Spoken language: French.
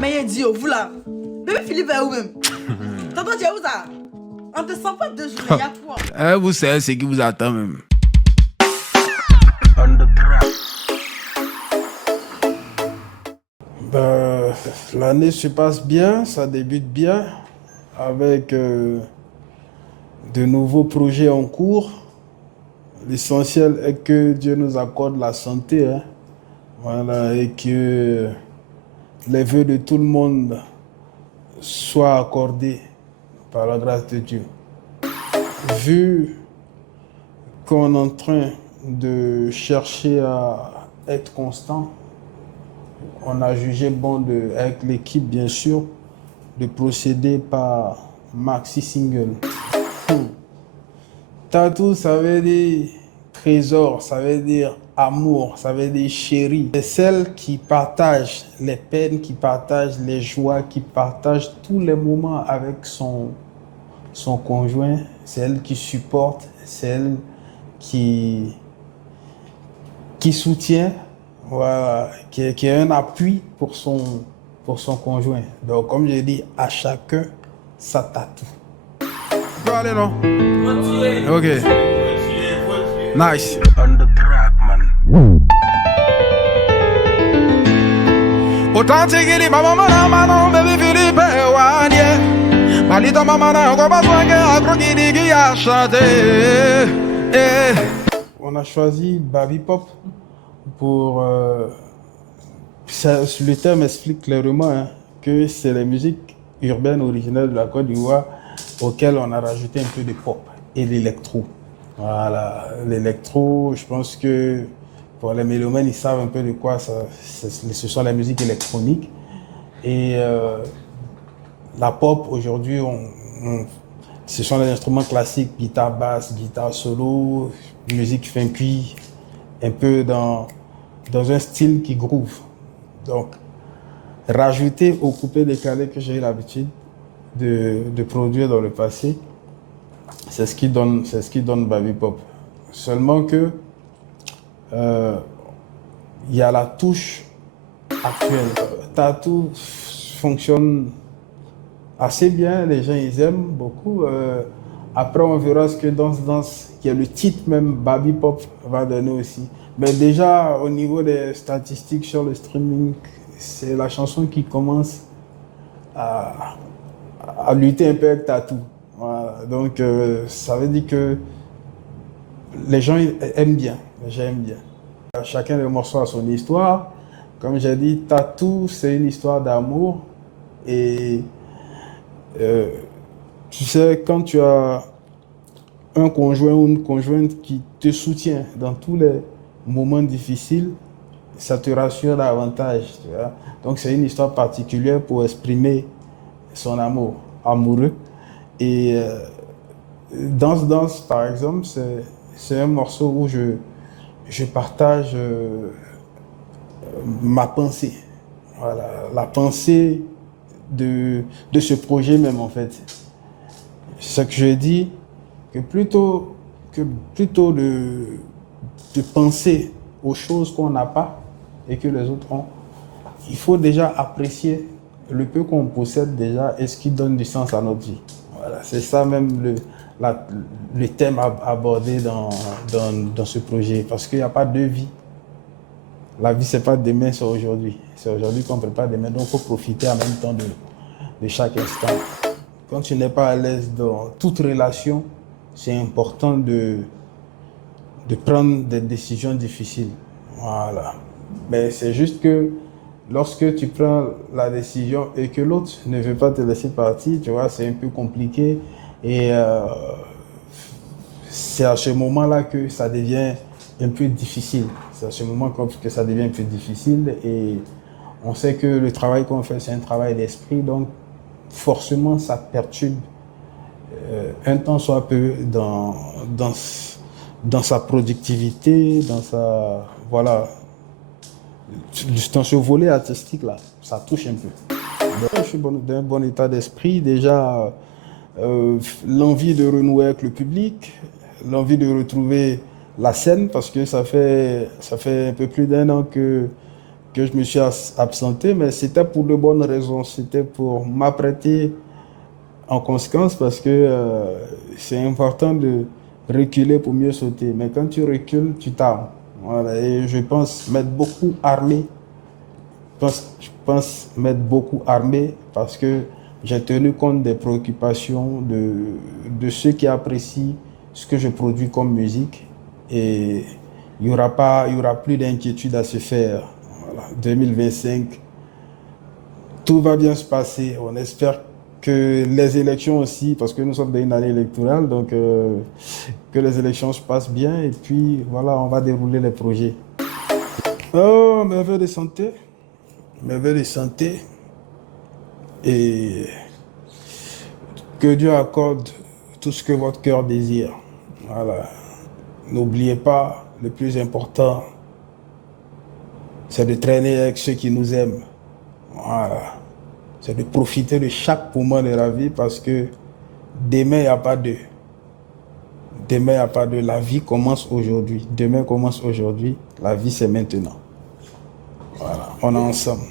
Mais il dit, vous là, bébé Philippe est où même? Tonton, tu es où ça? On te sent pas 2 jours, il y a quoi? Vous savez ce qui vous attend même. L'année se passe bien, ça débute bien, avec de nouveaux projets en cours. L'essentiel est que Dieu nous accorde la santé, hein. Voilà, et que les vœux de tout le monde soient accordés par la grâce de Dieu. Vu qu'on est en train de chercher à être constant, on a jugé bon, avec l'équipe bien sûr, de procéder par maxi single. Tatou, ça veut dire trésor, ça veut dire amour, ça veut dire chérie. C'est celle qui partage les peines, qui partage les joies, qui partage tous les moments avec son conjoint. C'est elle qui supporte, c'est elle qui soutient, voilà, qui est un appui pour son conjoint. Donc, comme je dis, à chacun sa tatou. Tu peux aller, non? Ok. Nice. On the track, man. Authentique, il maman, maman, baby Philippe, ouais. Malita, maman, on va pas soigner à croquer qui a chanté. On a choisi Baby Pop pour... le terme explique clairement, hein, que c'est les musiques urbaines originales de la Côte d'Ivoire auxquelles on a rajouté un peu de pop et l'électro. Voilà, l'électro, je pense que pour les mélomanes, ils savent un peu de quoi ce sont les musiques électroniques. Et la pop, aujourd'hui, ce sont les instruments classiques, guitare basse, guitare solo, musique funky, un peu dans un style qui groove. Donc, rajouter au coupé décalé que j'ai eu l'habitude de produire dans le passé, c'est ce qui donne Baby Pop. Seulement que il y a la touche actuelle. Tatou fonctionne assez bien, les gens ils aiment beaucoup. Après on verra ce que Danse, qui est le titre même Baby Pop, va donner aussi. Mais déjà au niveau des statistiques sur le streaming, c'est la chanson qui commence à lutter un peu avec Tatou. Voilà. Donc ça veut dire que les gens aiment bien. Les gens aiment bien. Chacun des morceaux a son histoire. Comme j'ai dit, Tatou, c'est une histoire d'amour. Et tu sais, quand tu as un conjoint ou une conjointe qui te soutient dans tous les moments difficiles, ça te rassure davantage. Tu vois? Donc c'est une histoire particulière pour exprimer son amour amoureux. Et Danse, par exemple, c'est un morceau où je partage ma pensée. Voilà, la pensée de ce projet même, en fait. C'est ce que je dis, que plutôt de penser aux choses qu'on n'a pas et que les autres ont, il faut déjà apprécier le peu qu'on possède déjà et ce qui donne du sens à notre vie. Voilà, c'est ça même le thème abordé dans ce projet, parce qu'il n'y a pas deux vies. La vie, c'est pas demain, c'est aujourd'hui. C'est aujourd'hui qu'on prépare demain, donc il faut profiter en même temps de chaque instant. Quand tu n'es pas à l'aise dans toute relation, c'est important de prendre des décisions difficiles. Voilà. Mais c'est juste que lorsque tu prends la décision et que l'autre ne veut pas te laisser partir, tu vois, c'est un peu compliqué. Et c'est à ce moment-là que ça devient un peu difficile. C'est à ce moment que ça devient un peu difficile. Et on sait que le travail qu'on fait, c'est un travail d'esprit. Donc, forcément, ça perturbe un temps soit peu dans sa productivité, dans ce volet artistique là, ça touche un peu. Donc, je suis dans un bon état d'esprit. Déjà, l'envie de renouer avec le public, l'envie de retrouver la scène, parce que ça fait un peu plus d'1 an que que je me suis absenté, mais c'était pour de bonnes raisons. C'était pour m'apprêter en conséquence parce que c'est important de reculer pour mieux sauter. Mais quand tu recules, tu t'armes. Voilà. Et je pense m'être beaucoup armé. Je pense m'être beaucoup armé parce que j'ai tenu compte des préoccupations de ceux qui apprécient ce que je produis comme musique. Et il y aura plus d'inquiétude à se faire. Voilà. 2025, tout va bien se passer. On espère que les élections aussi, parce que nous sommes dans une année électorale, donc que les élections se passent bien et puis voilà, on va dérouler les projets. Oh, mes vœux de santé, et que Dieu accorde tout ce que votre cœur désire. Voilà. N'oubliez pas, le plus important, c'est de traîner avec ceux qui nous aiment. Voilà. C'est de profiter de chaque moment de la vie parce que demain, il n'y a pas de. Demain, il n'y a pas de. La vie commence aujourd'hui. Demain commence aujourd'hui. La vie, c'est maintenant. Voilà. On est ensemble.